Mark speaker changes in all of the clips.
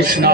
Speaker 1: Krishna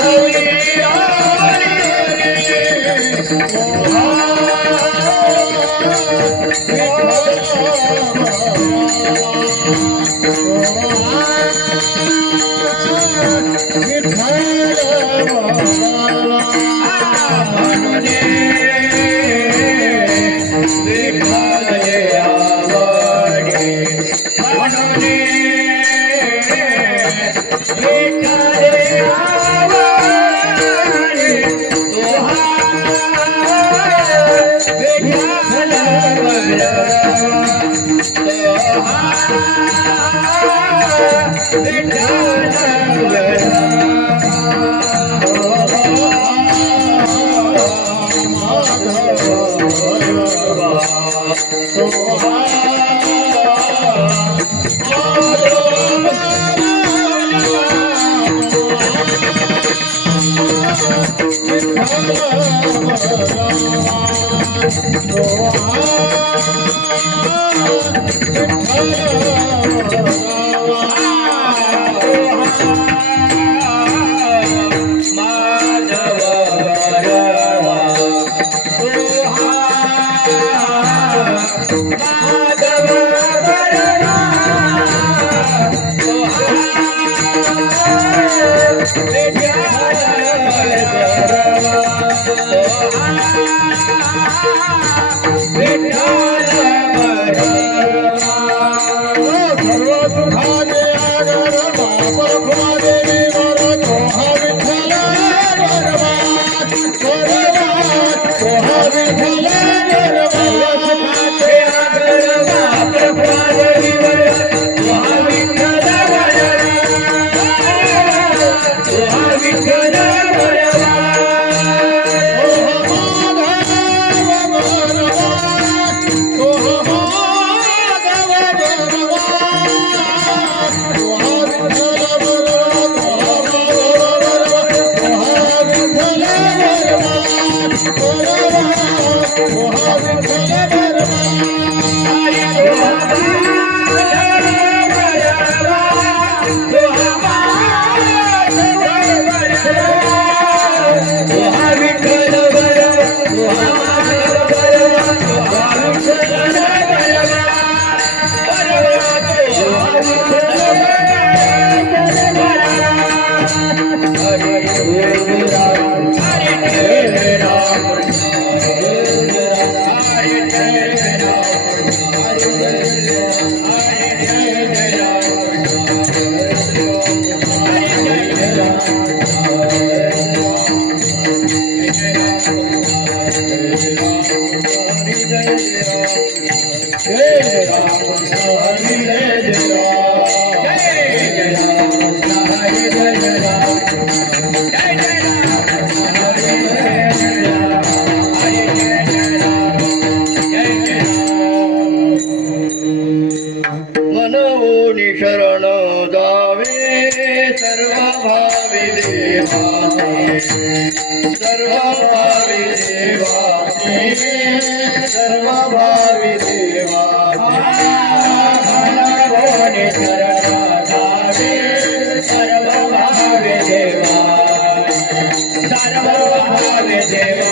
Speaker 1: Hey. I'm sorry. धर्म बोल देवा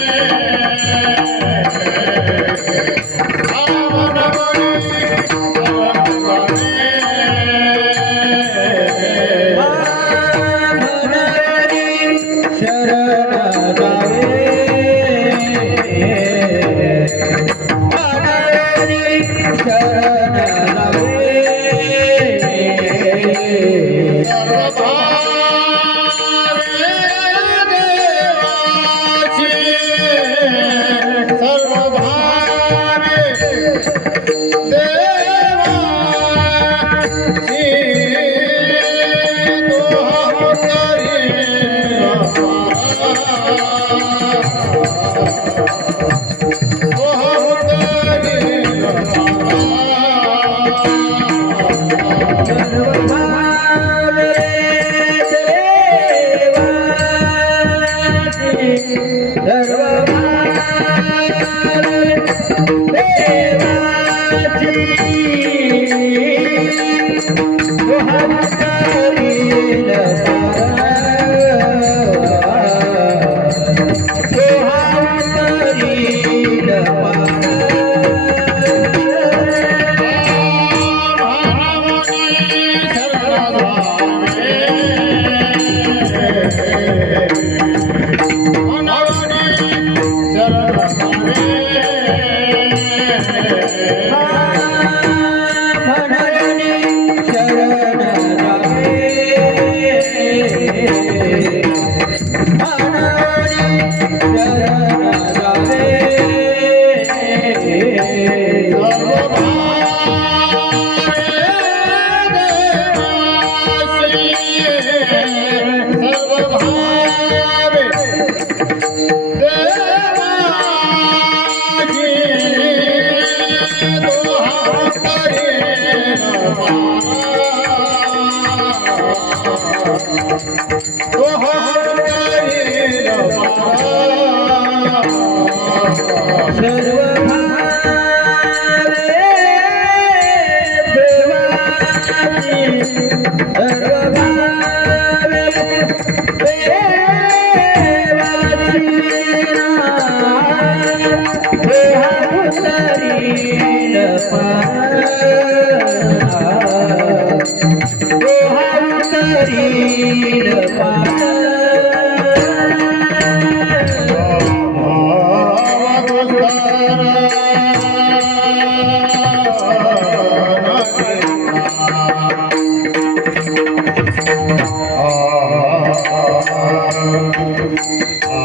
Speaker 1: Yeah.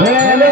Speaker 1: Amen.